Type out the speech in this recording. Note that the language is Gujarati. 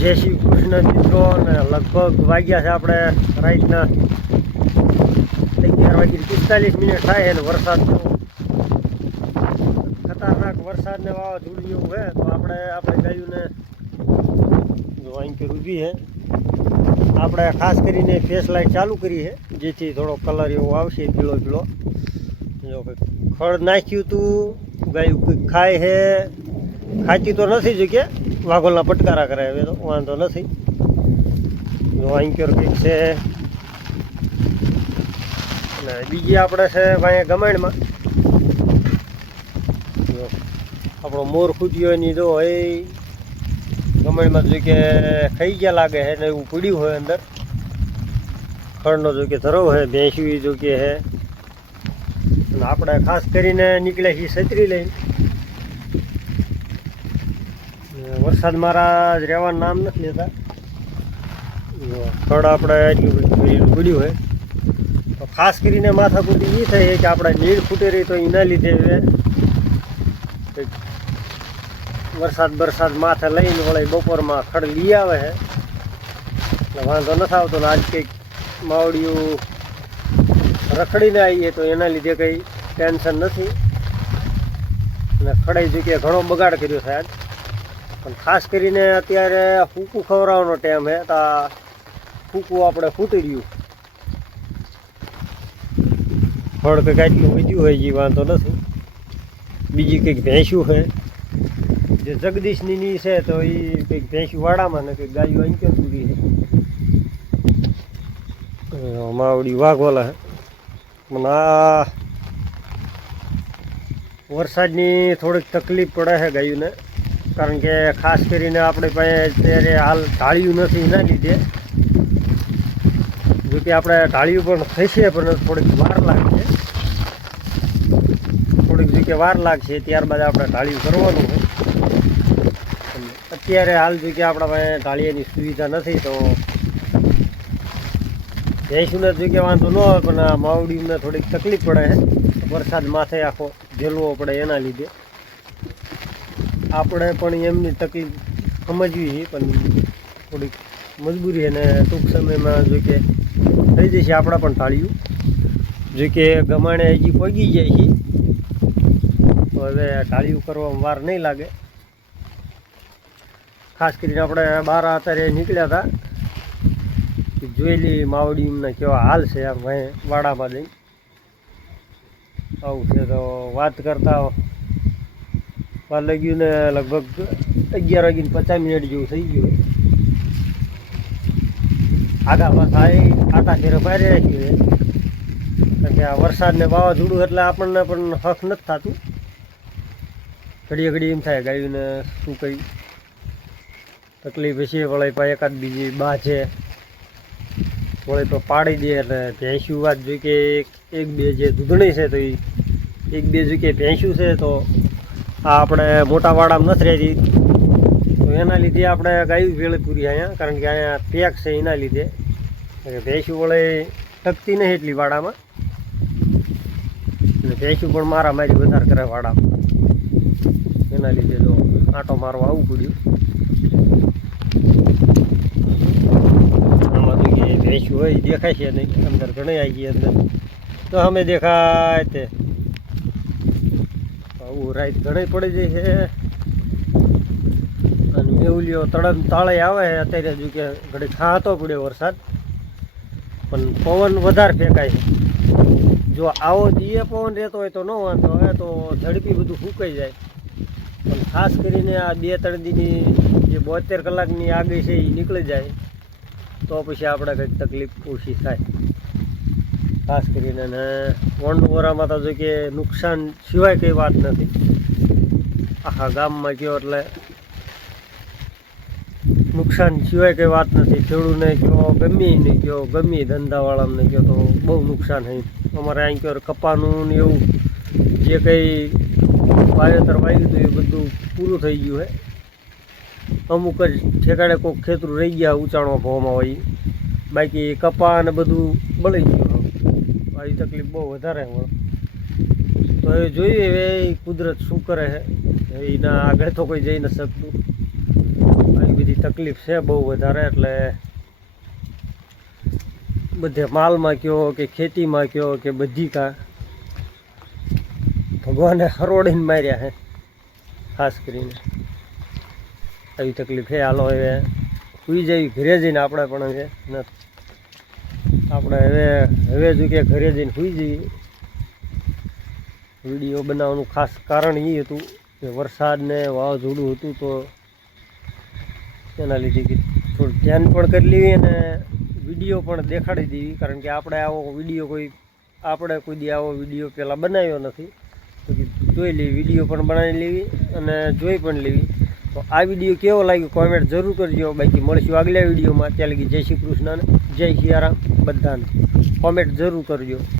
જય શ્રી કૃષ્ણ મિત્રો. અને લગભગ વાગ્યા છે આપણે રાતના 11:45 થાય છે. અને વરસાદનો ખતરનાક વરસાદને વાવાઝોડું એવું છે. તો આપણે ગાયુંને જો અહીં ઊભી છે. આપણે ખાસ કરીને ફેસ લાઇટ ચાલુ કરી છે, જેથી થોડો કલર એવો આવશે પીળો પીળો. જો ખડ નાખ્યું હતું, ગાયું કંઈક ખાય છે. ખાતી તો નથી જો કે વાઘોલના પટકારા કરે, હવે તો વાંધો નથી. જો આંક્યોર કંઈક છે. અને બીજી આપણે છે ભાઈ ગમાણમાં આપણો મોર ખૂટ્યો એની જો એ ગમાણમાં જો કે ખાઈ ગયા લાગે છે ને એવું પીડ્યું હોય અંદર. ખડનો જો કે ધરો છે, ભેંસી જો કે છે. અને આપણે ખાસ કરીને નીકળ્યા છીએ છત્રી લઈને. વરસાદ મારા જ રહેવાનું નામ નથી લેતા. ખડ આપણે એટલું બધું પીડ્યું હોય. તો ખાસ કરીને માથાકૂટી એ થઈ કે આપણે નીડ ફૂટી રહી, તો એના લીધે વરસાદ માથે લઈને વળે બપોરમાં ખડ લઈ આવે છે. એટલે વાંધો નથી આવતો. ને આજ કંઈક માવડિયું રખડીને આવીએ તો એના લીધે કંઈ ટેન્શન નથી. અને ખડાઈ જગ્યાએ ઘણો બગાડ કર્યો છે આજ. પણ ખાસ કરીને અત્યારે ફૂકું ખવડાવવાનો ટાઈમ છે, તો ફૂકું આપણે ફૂટી રહ્યું. ફળ કંઈક આટલું વધ્યું હોય જે વાંધો નથી. બીજી કંઈક ભેંસ્યું છે જે જગદીશની છે, તો એ કંઈક ભેંસ્યું વાડામાં ને કંઈક ગાયું અહીં ક્યાં પૂરી છે. માવડી વાઘવાલા છે. પણ આ વરસાદની થોડીક તકલીફ પડે છે ગાયુંને, કારણ કે ખાસ કરીને આપણે પાસે અત્યારે હાલ ઢાળિયું નથી. એના લીધે જોકે આપણે ઢાળિયું પણ થશે, પણ થોડીક વાર લાગશે. વાર લાગશે ત્યારબાદ આપણે ઢાળિયું કરવાનું હોય. અત્યારે હાલ જો કે આપણા પાસે ઢાળિયાની સુવિધા નથી, તો ભેંસુને જો કે વાંધો ન હોય, પણ આ માવડીને થોડીક તકલીફ પડે છે. વરસાદ માથે આખો ઝેલવો પડે એના લીધે. આપણે પણ એમની તકલીફ સમજવી છે, પણ થોડીક મજબૂરી. અને ટૂંક સમયમાં જો કે થઈ જશે આપણા પણ ઢાળિયું. જો કે ગમાણે હજી પગી જાય છે, તો હવે ઢાળિયું કરવામાં વાર નહીં લાગે. ખાસ કરીને આપણે બહાર અત્યારે નીકળ્યા હતા, જોયેલી માવડીના કેવા હાલ છે આમ વાડામાં જઈને. આવું છે. તો વાત કરતા વાર લાગ્યું ને લગભગ 11:50 જેવું થઈ ગયું. આગા પાછા આટા ફેરે પારી રાખ્યું છે, કારણ કે આ વરસાદને વાવાઝોડું એટલે આપણને પણ હક નથી થતું. ઘડીએ એમ થાય ગાયુંને શું કંઈ તકલીફ છે, વળે પણ એકાદ બીજી બા છે વળે તો પાડી દે. એટલે ભેંસ્યું વાત જોઈ કે એક બે જે દૂધણી છે, તો એ એક બે જોઈ કે ભેંસ્યું છે, તો આ આપણે મોટા વાડામાં નથી રહેતી. તો એના લીધે આપણે ગાયું વેળી પૂરી અહીંયા, કારણ કે અહીંયા પેક છે એના લીધે. ભેંસ્યું વળે ટકતી નહીં એટલી વાડામાં. અને ભેંસ્યું પણ મારી વધારે કરે વાડામાં. એના લીધે જો આંટો મારવા આવવું પડ્યું. આમાં તો કે ભેંસ્યું હોય દેખાય છે નહીં, અંદર ઘણી આવી ગઈ અંદર તો અમે દેખાય તે આવું રાત ઘણી પડી જાય છે. અને મેવલીઓ તળમ તાળે આવે છે. અત્યારે જો કે ઘડી ખાતો પડ્યો વરસાદ, પણ પવન વધારે ફેંકાય છે. જો આવો દીએ પવન રહેતો હોય તો ન વાંધો, હવે તો ઝડપી બધું ફૂંકાઈ જાય. પણ ખાસ કરીને આ 2-3 દીની જે 72 કલાકની આગાહી છે એ નીકળી જાય, તો પછી આપણે કંઈક તકલીફ ઓછી થાય. ખાસ કરીને ને વણવરામાં તો જો કે નુકસાન સિવાય કંઈ વાત નથી. આખા ગામમાં કહો એટલે નુકસાન સિવાય કંઈ વાત નથી. ખેડૂતને કહો ગમે નહીં, કહો ગમે ધંધાવાળાને કહો તો બહુ નુકસાન છે. અમારે અહીં કહો કપાનું ને એવું જે કંઈ વાવેતર વાવ્યું હતું એ બધું પૂરું થઈ ગયું છે. અમુક જ ઠેકાડે કોઈક ખેતરું રહી ગયા ઊંચાણો ભાવમાં હોય, બાકી કપા અને બધું બળી ગયું. આવી તકલીફ બહુ વધારે હોય. તો એ જોઈએ હવે કુદરત શું કરે છે, એના આગળ તો કોઈ જઈ ન શકતું. આવી બધી એવી તકલીફ છે બહુ વધારે. એટલે બધે માલમાં કયો કે ખેતીમાં કયો કે બધી કાં ભગવાને હરોડીને માર્યા છે. ખાસ કરીને આવી તકલીફ છે. હાલો હવે સુઈ જઈ ઘરે જઈને આપણે પણ છે ને આપણે હવે જો કે ઘરે જઈને સુઈ જઈએ. વિડીયો બનાવવાનું ખાસ કારણ એ હતું કે વરસાદ ને વાવાઝોડું હતું તો એના લીધે કે થોડું ધ્યાન પણ કરી લેવી અને વિડીયો પણ દેખાડી દેવી. કારણ કે આપણે કોઈ દી આવો વિડીયો પહેલાં બનાવ્યો નથી તો જોઈ લેવી, વિડીયો પણ બનાવી લેવી અને જોઈ પણ લેવી. તો આ વિડીયો કેવો લાગ્યો કોમેન્ટ જરૂર કરજો. બાકી મળીશું આગલા વિડીયોમાં. ત્યાં લગી જય શ્રી કૃષ્ણ, જય સિયારામ બધાને. કોમેન્ટ જરૂર કરજો.